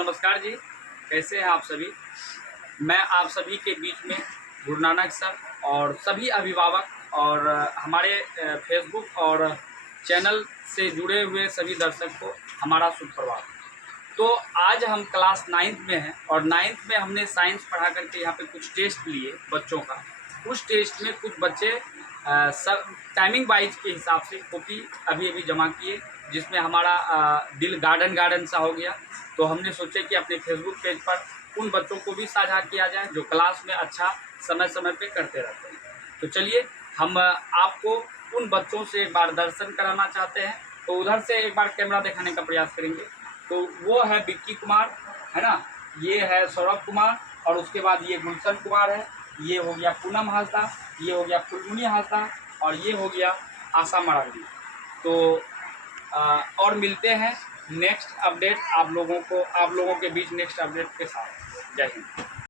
नमस्कार जी, कैसे हैं आप सभी। मैं आप सभी के बीच में गुरु नानक सर और सभी अभिभावक और हमारे फेसबुक और चैनल से जुड़े हुए सभी दर्शक को हमारा सुप्रभात। तो आज हम क्लास 9th में हैं और 9th में हमने साइंस पढ़ा करके यहाँ पे कुछ टेस्ट लिए बच्चों का। उस टेस्ट में कुछ बच्चे सब टाइमिंग वाइज के हिसाब से कॉपी अभी जमा किए, जिसमें हमारा दिल गार्डन सा हो गया। तो हमने सोचे कि अपने फेसबुक पेज पर उन बच्चों को भी साझा किया जाए जो क्लास में अच्छा समय पे करते रहते हैं। तो चलिए हम आपको उन बच्चों से एक बार दर्शन कराना चाहते हैं। तो उधर से एक बार कैमरा दिखाने का प्रयास करेंगे। तो वो है विक्की कुमार, है ना, ये है सौरभ कुमार और उसके बाद ये गुलशन कुमार है, ये हो गया पूनम हासदा, ये हो गया फुलमुनी हासदा और ये हो गया आशा मराठी। तो और मिलते हैं नेक्स्ट अपडेट आप लोगों के बीच नेक्स्ट अपडेट के साथ। जय हिंद।